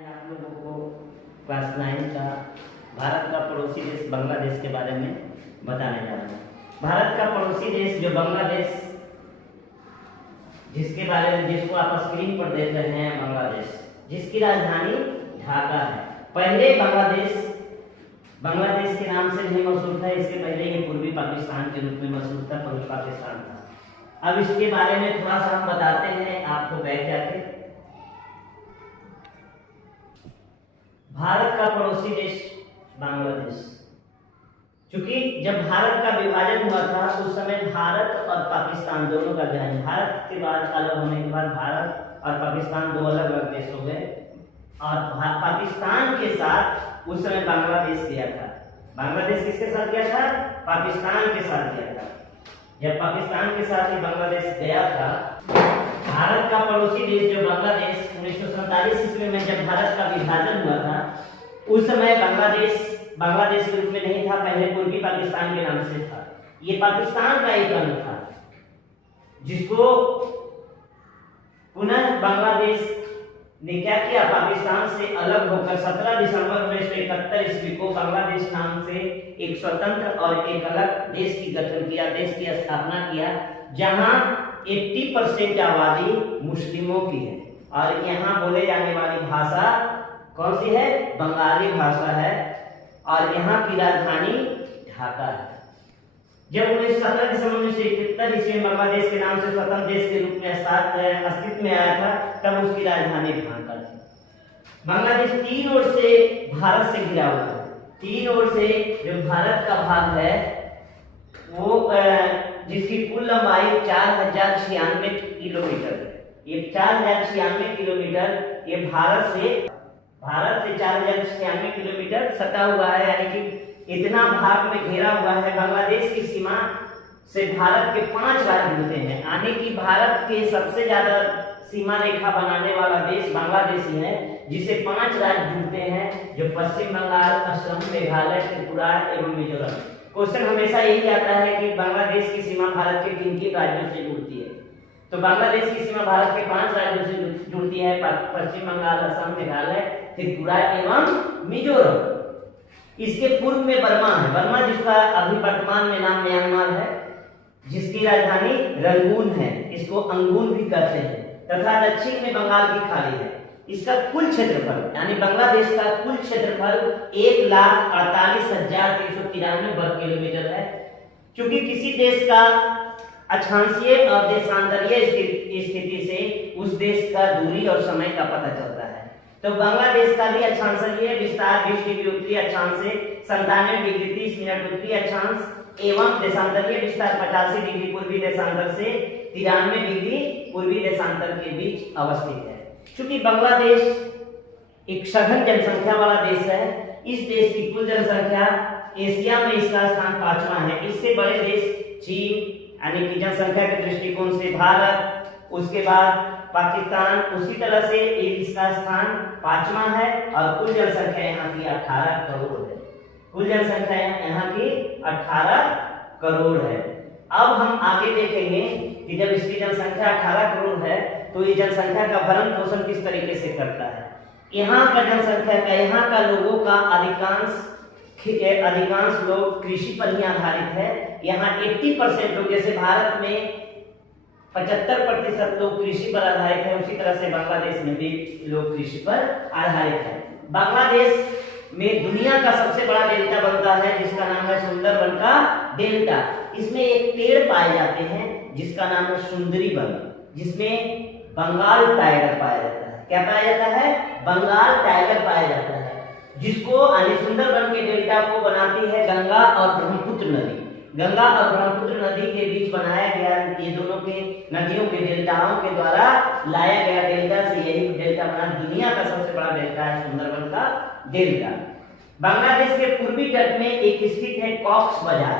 आप लोगों को क्लास 9 का भारत का पड़ोसी देश बांग्लादेश के बारे में बताने जा रहा हूँ। भारत का पड़ोसी देश जो बांग्लादेश, जिसके बारे में जिसको आप स्क्रीन पर देख रहे हैं, बांग्लादेश, जिसकी राजधानी ढाका है। पहले बांग्लादेश के नाम से नहीं मशहूर था, इसके पहले ये पूर्वी पाकिस्तान के रूप में मशहूर था, पूर्वी पाकिस्तान था। अब इसके बारे में थोड़ा सा हम बताते हैं आपको बैठ जाके। भारत का पड़ोसी देश बांग्लादेश, क्योंकि जब भारत का विभाजन हुआ था उस समय भारत और पाकिस्तान दोनों का विभाजन, भारत के बाद अलग होने के बाद भारत और पाकिस्तान दो अलग अलग देश हो गए और पाकिस्तान के साथ उस समय बांग्लादेश गया था। बांग्लादेश किसके साथ गया था? पाकिस्तान के साथ गया था। जब पाकिस्तान के साथ ही बांग्लादेश गया था, भारत का पड़ोसी देश जो बांग्लादेश 1947 ईस्वी में जब भारत का विभाजन हुआ था उस समय बांग्लादेश के रूप में नहीं था, पहले पूर्वी पाकिस्तान के नाम से था। ये पाकिस्तान का एक अंग था जिसको पुनः बांग्लादेश ने क्या किया, पाकिस्तान से अलग होकर 17 दिसंबर 1971 ईस्वी को बांग्लादेश नाम से एक स्वतंत्र और एक अलग देश की गठन किया, देश की स्थापना किया, जहां 80% आबादी मुस्लिमों की है और यहाँ बोले जाने वाली भाषा कौन सी है? बंगाली भाषा है और यहाँ की राजधानी ढाका है। जब 17 दिसंबर 1971 ईस्वी में बांग्लादेश के नाम से स्वतंत्र देश के रूप में अस्तित्व में आया था, तब उसकी राजधानी ढाका थी। बांग्लादेश तीन ओर से भारत से घिरा हुआ है। तीन ओर से जो भारत का भाग है वो जिसकी कुल लंबाई 4096 किलोमीटर है। ये 4096 किलोमीटर ये भारत से 4096 किलोमीटर सटा हुआ है, यानी कि इतना भाग में घेरा हुआ है। बांग्लादेश की सीमा से भारत के 5 राज्य जुड़ते हैं, यानी कि भारत के सबसे ज्यादा सीमा रेखा बनाने वाला देश बांग्लादेश ही है, जिसे 5 राज्य जुड़ते हैं, जो पश्चिम बंगाल, असम, मेघालय, त्रिपुरा एवं मिजोरम। क्वेश्चन हमेशा यही आता है कि बांग्लादेश की सीमा भारत के किन-किन राज्यों से जुड़ती है? तो बांग्लादेश की सीमा भारत के 5 राज्यों से जुड़ती है, पश्चिम बंगाल, असम, मेघालय, त्रिपुरा एवं मिजोरम। इसके पूर्व में बर्मा है, बर्मा जिसका अभी वर्तमान में नाम म्यांमार है, जिसकी राजधानी रंगून है, इसको अंगून भी कहते हैं, तथा दक्षिण में बंगाल की खाड़ी है। इसका कुल क्षेत्रफल यानी बांग्लादेश का कुल क्षेत्रफल 1,48,393 वर्ग किलोमीटर है। क्योंकि किसी देश का अक्षांशीय और देशांतरीय स्थिति से उस देश का दूरी और समय का पता चलता है, तो बांग्लादेश का भी अक्षांशीय विस्तार 20 डिग्री उत्तरी अक्षांश से 97 डिग्री 30 मिनट उत्तरी अक्षांश एवं देशांतरीय विस्तार 85 डिग्री पूर्वी देशांतर से 93 डिग्री पूर्वी देशांतर के बीच अवस्थित है। क्योंकि बांग्लादेश एक सघन जनसंख्या वाला देश है, इस देश की कुल जनसंख्या एशिया में इसका स्थान 5वां है। इससे बड़े देश चीन यानी कि जनसंख्या के दृष्टिकोण से भारत, उसके बाद पाकिस्तान, उसी तरह से इसका स्थान 5वां है और कुल जनसंख्या यहाँ की 18 करोड़ है। कुल जनसंख्या यहाँ की 18 करोड़ है। अब हम आगे देखेंगे कि जब इसकी जनसंख्या 18 करोड़ है तो ये जनसंख्या का भरण पोषण किस तरीके से करता है। यहाँ का जनसंख्या का, यहाँ का लोगों का अधिकांश लोग कृषि पर ही आधारित है। यहाँ 80% लोग, जैसे भारत में 75% लोग कृषि पर आधारित है, उसी तरह से बांग्लादेश में भी लोग कृषि पर आधारित है। बांग्लादेश में दुनिया का सबसे बड़ा डेल्टा बनता है जिसका नाम है सुंदरबन का डेल्टा। इसमें एक पेड़ पाए जाते हैं जिसका नाम है सुंदरी वन, जिसमें बंगाल टाइगर पाया जाता है। क्या पाया जाता है? बंगाल टाइगर पाया जाता है, जिसको सुंदरबन के डेल्टा को बनाती है गंगा और ब्रह्मपुत्र नदी। गंगा और ब्रह्मपुत्र नदी के बीच बनाया गया, ये दोनों के नदियों के डेल्टाओं के द्वारा लाया गया डेल्टा से यही डेल्टा बना। दुनिया का सबसे बड़ा डेल्टा है सुंदरबन का डेल्टा। बांग्लादेश के पूर्वी तट में एक स्थित है कॉक्स बाजार।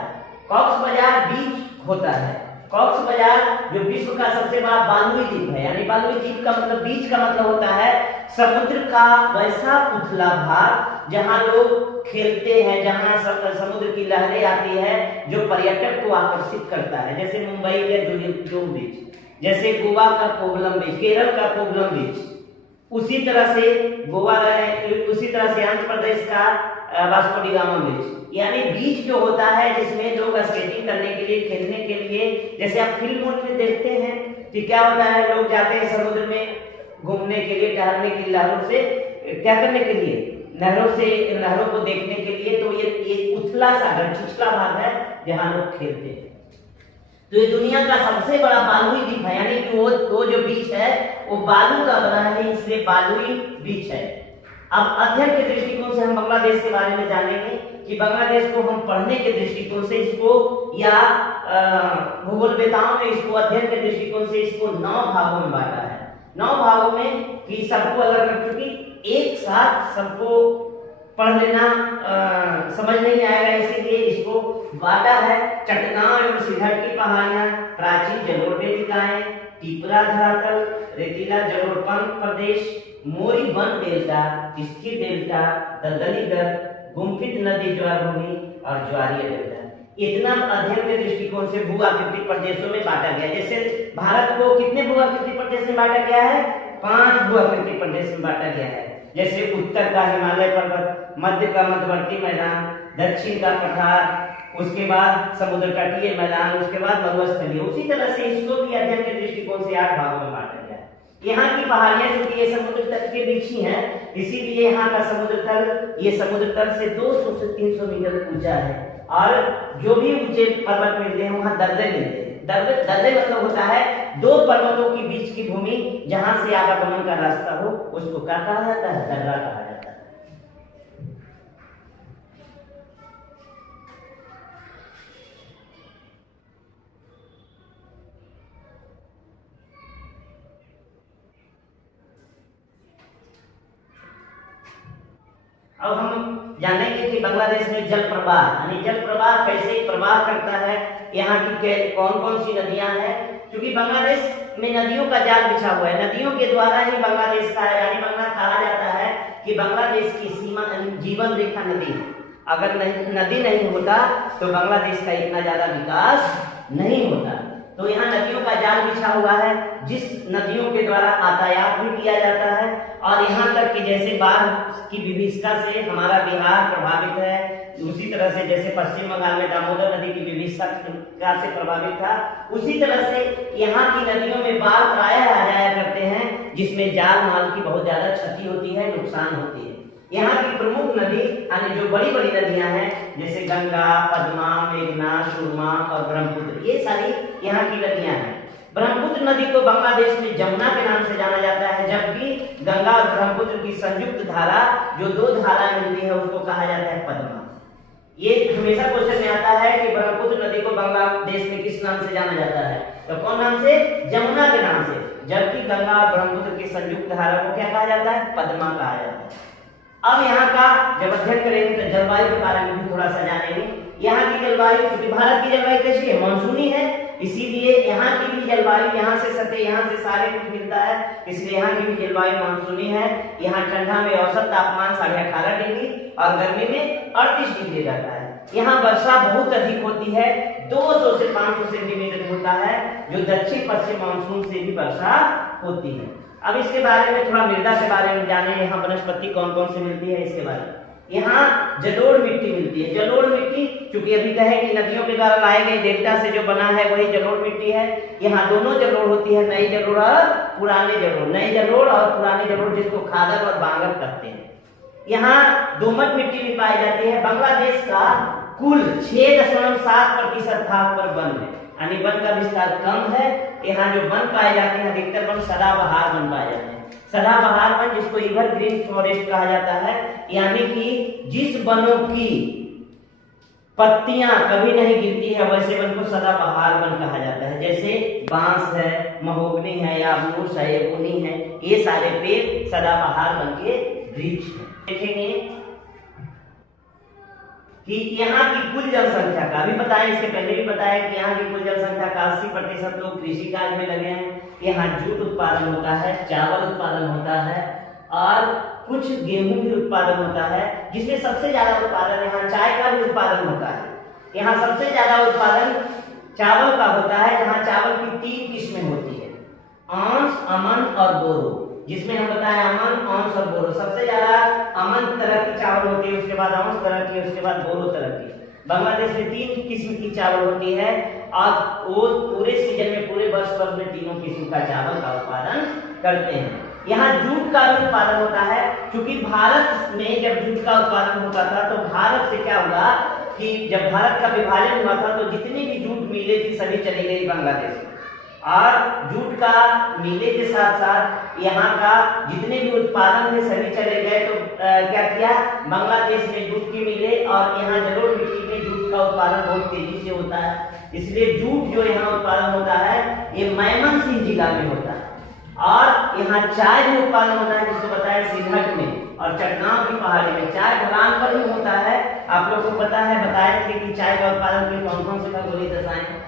कॉक्स बाजार बीच होता है। कॉक्स बाजार जो विश्व का सबसे बड़ा बालुई द्वीप है, यानी बालुई द्वीप का मतलब बीच का मतलब होता है समुद्र का वैसा उथला भाग जहां लोग खेलते हैं, जहां समुद्र की लहरें आती है, जो पर्यटक को आकर्षित करता है। जैसे मुंबई के जुहू बीच, जैसे गोवा का कोवलम बीच, केरल का कोवलम बीच, उसी तरह से गोवा, उसी तरह से आंध्र प्रदेश का वास्को डी गामा बीच। यानी बीच जो होता है जिसमें लोग स्केटिंग करने के लिए, खेलने के लिए, जैसे आप फिल्म में देखते हैं कि क्या होता है, लोग जाते हैं समुद्र में घूमने के लिए, टहलने के लिए, लहरों से क्या करने के लिए, नहरों को देखने के लिए। तो ये उथला सागर, छिछला भाग है जहां लोग खेलते हैं। तो ये दुनिया का सबसे बड़ा बालुई द्वीप है, यानी कि वो जो बीच है वो बालू का बना है, इसलिए बालुई बीच है। अब अध्ययन के दृष्टिकोण से हम बांग्लादेश के बारे में जानेंगे कि बांग्लादेश को हम पढ़ने के दृष्टिकोण से इसको, या भूगोलवेताओं ने इसको अध्ययन के दृष्टिकोण से इसको 9 भागों में बांटा है। 9 भागों में कि सबको अलग अलग, क्योंकि एक साथ सबको पढ़ लेना समझ नहीं आएगा, इसीलिए इसको बांटा है। चट्टान एवं सिलहट की पहाड़ियां, प्राचीन जलोढ़ वेदिकाएं, टिपरा धरातल, रेतीला जलोढ़ प्रदेश, मोरी वन डेल्टा, स्थिर डेल्टा, दलदली गर्त, गुम्फित नदी ज्वार भूमि और ज्वारीय डेल्टा। इतना अध्ययन के दृष्टिकोण से भू-आकृतिक प्रदेशों में बांटा गया। जैसे भारत को कितने भू-आकृतिक प्रदेश में बांटा गया है? 5 भू-आकृतिक प्रदेश में बांटा गया है। जैसे उत्तर का हिमालय पर्वत, मध्य का मध्यवर्ती मैदान, दक्षिण का पठार, उसके बाद समुद्र तटीय मैदान, उसके बाद मरुस्थलीय। उसी तरह से इसको भी अध्ययन के दृष्टिकोण से 8 भागों में बांटा गया है। यहाँ की पहाड़ियां जो कि ये समुद्र तट के बीच ही हैं, इसीलिए यहाँ का समुद्र तल, ये समुद्र तल से 200 से 300 मीटर ऊंचा है। और जो भी ऊंचे पर्वत मिलते हैं वहां दर्रे मिलते हैं। दर्रे मतलब होता है 2 पर्वतों के बीच की भूमि, जहां से आवागमन का रास्ता हो, उसको क्या कहा जाता है? दर्रा कहा जाता है। अब हम जानेंगे कि बांग्लादेश में जल प्रवाह, यानी जल प्रवाह कैसे प्रवाह करता है, यहाँ की कौन कौन सी नदियां हैं। क्योंकि बांग्लादेश में नदियों का जाल बिछा हुआ है, नदियों के द्वारा ही बांग्लादेश का, यानी कहा जाता है कि बांग्लादेश की सीमा जीवन रेखा नदी है। अगर नदी नहीं होता तो बांग्लादेश का इतना ज्यादा विकास नहीं होता। तो यहाँ नदियों का जाल बिछा हुआ है, जिस नदियों के द्वारा यातायात भी किया जाता है। और यहाँ तक कि जैसे बाढ़ की विभीषिका से हमारा बिहार प्रभावित है, उसी तरह से जैसे पश्चिम बंगाल में दामोदर नदी की विभीषिका से प्रभावित था, उसी तरह से यहाँ की नदियों में बाढ़ प्रायः आ जाया करते हैं, जिसमें जाल माल की बहुत ज्यादा क्षति होती है, नुकसान होती है। यहाँ की प्रमुख नदी, यानी जो बड़ी बड़ी नदियां हैं, जैसे गंगा, पद्मा, मेघना, सुरमा और ब्रह्मपुत्र, ये सारी यहाँ की नदियां हैं। ब्रह्मपुत्र नदी को बांग्लादेश में जमुना के नाम से जाना जाता है, जबकि गंगा और ब्रह्मपुत्र की संयुक्त धारा, जो 2 धारा मिलती है, उसको कहा जाता है पद्मा। ये हमेशा क्वेश्चन में आता है कि ब्रह्मपुत्र नदी को बांग्लादेश में किस नाम से जाना जाता है? तो कौन नाम से? जमुना के नाम से। जबकि गंगा और ब्रह्मपुत्र की संयुक्त धारा को क्या कहा जाता है? पद्मा कहा जाता है। अब यहाँ का जब अध्ययन करेंगे तो जलवायु के बारे में भी थोड़ा सा जानेंगे। यहाँ की जलवायु, क्योंकि भारत की जलवायु कैसी है? मानसूनी है, इसीलिए यहाँ की भी जलवायु, यहाँ से सटे, यहाँ से सारे कुछ मिलता है, इसलिए यहाँ की भी जलवायु मानसूनी है। यहाँ ठंडा में औसत तापमान 18.5 डिग्री और गर्मी में 38 डिग्री रहता है। यहाँ वर्षा बहुत अधिक होती है, 200 से 500 सेंटीमीटर होता है, जो दक्षिण पश्चिम मानसून से भी वर्षा होती है। अब इसके बारे में थोड़ा मृदा के बारे में जाने, यहाँ वनस्पति कौन कौन से मिलती है इसके बारे में। यहाँ जलोढ़ मिट्टी मिलती है। जलोढ़ मिट्टी, चूंकि अभी कहे कि नदियों के द्वारा लाए गए डेल्टा से जो बना है वही जलोढ़ मिट्टी है। यहाँ दोनों जलोढ़ होती है, नई जलोढ़ और पुराने जलोढ़। नई जलोढ़ और पुरानी जलोढ़, जिसको खादर और बांगर कहते हैं। यहाँ दोमट मिट्टी भी पाई जाती है। बांग्लादेश का कुल 6.7% भाग पर वन है, यानी वन का विस्तार कम है। यहाँ जो वन पाए जाते हैं, अधिकतर वन सदाबहार वन पाए जाते हैं। सदाबहार वन, जिसको एवरग्रीन फॉरेस्ट कहा जाता है, यानी कि जिस वनों की पत्तियां कभी नहीं गिरती है, वैसे वन को सदाबहार वन कहा जाता है। जैसे बांस है, महोगनी है, या अमरूद है, एबोनी है, ये सारे पेड़ सदाबहार वन के वृक्ष हैं। देखेंगे कि यहाँ की कुल जनसंख्या का, अभी बताया, इसके पहले भी बताया कि यहाँ की कुल जनसंख्या का 80% लोग कृषि कार्य में लगे हैं। यहाँ जूट उत्पादन होता है, चावल उत्पादन होता है और कुछ गेहूं भी उत्पादन होता है, जिसमें सबसे ज्यादा उत्पादन यहाँ चाय का भी उत्पादन होता है। यहाँ सबसे ज्यादा उत्पादन चावल का होता है, जहाँ चावल की 3 किस्में होती है, आंस, अमन और बोरो। जिसमें हम बताएं अमन, औंस और बोरो। सबसे ज्यादा अमन तरह की चावल होती है, उसके बाद औंस तरह की, उसके बाद बोरो तरह की। बांग्लादेश में 3 किस्म की चावल होती है और वो पूरे सीजन में, पूरे वर्ष भर में तीनों किस्म का चावल का उत्पादन करते हैं। यहाँ जूट का भी उत्पादन होता है, क्योंकि भारत में जब जूट का उत्पादन होता था तो भारत से क्या हुआ कि जब भारत का विभाजन हुआ था तो जितनी भी जूट मिलें थी सभी चली गई बांग्लादेश में, और जूट का मिले के साथ साथ यहाँ का जितने भी उत्पादन थे सभी चले गए। तो क्या किया, बांग्लादेश में जूट की मिले और यहाँ जलोढ़ मिट्टी में जूट का उत्पादन बहुत तेजी से होता है, इसलिए जूट जो यहाँ उत्पादन होता है ये मैमनसिंह जिला में होता है। और यहाँ चाय भी उत्पादन होता है, जिसको बताया सिलहट में और चटगांव की पहाड़ी में। चाय ढलान पर ही होता है। आप लोग को पता है, बताए थे कि चाय का उत्पादन के कौन कौन से खगोलीय दशाएं हैं।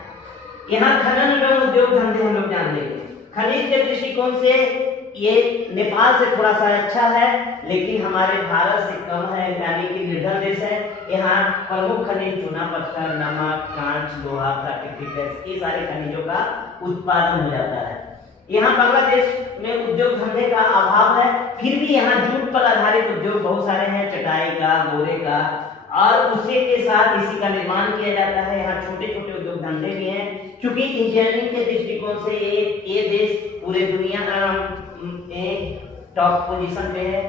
यहाँ खनन एवं उद्योग धंधे हम लोग जान लेंगे। खनिज के दृष्टिकोण से ये नेपाल से थोड़ा सा अच्छा है, लेकिन हमारे भारत से कम है, यानी कि निर्धन देश है। यहाँ प्रमुख खनिज चूना पत्थर, नमक, कांच, लोहा, प्राकृतिक गैस, ये सारे खनिजों का उत्पादन हो जाता है। यहाँ बांग्लादेश में उद्योग धंधे का अभाव है, फिर भी यहाँ जूट पर आधारित उद्योग बहुत सारे हैं, चटाई का, बोरे का, और उसी के साथ इसी का निर्माण किया जाता है। यहाँ छोटे छोटे उद्योग धंधे भी हैं, क्योंकि इंजीनियरिंग के दृष्टिकोण से ये देश पूरे दुनिया में टॉप पोजीशन पे है।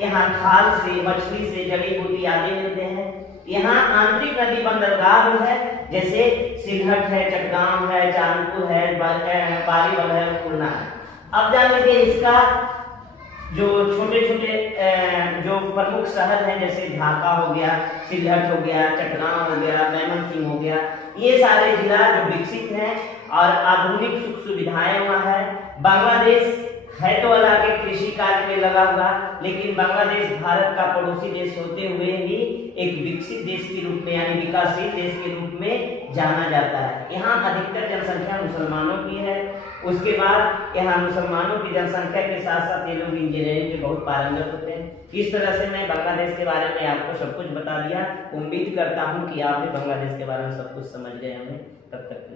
यहाँ खाल से, मछली से, जड़ी बूटी आदि मिलते हैं। यहाँ आंतरिक नदी बंदरगाह भी है, जैसे सिलहट है, चटगांव है, चांदपुर है, बारीवल है, खुलना है। अब जान लीजिए इसका जो छोटे छोटे जो प्रमुख शहर हैं, जैसे ढाका हो गया, सिलहट हो गया, चटगांव हो गया, मैमनसिंह हो गया, ये सारे जिला जो विकसित हैं और आधुनिक सुख सुविधाएं वहाँ है। बांग्लादेश है तो हालांकि कृषि कार्य में लगा हुआ, लेकिन बांग्लादेश भारत का पड़ोसी देश होते हुए ही एक विकसित देश के रूप में, यानी विकासशील देश के रूप में जाना जाता है। यहाँ अधिकतर जनसंख्या मुसलमानों की है। उसके बाद यहाँ मुसलमानों की जनसंख्या के साथ साथ ये लोग इंजीनियरिंग में बहुत पारंगत होते हैं। इस तरह से मैं बांग्लादेश के बारे में आपको सब कुछ बता दिया। उम्मीद करता हूँ कि आप भी बांग्लादेश के बारे में सब कुछ समझ गए होंगे। तब तक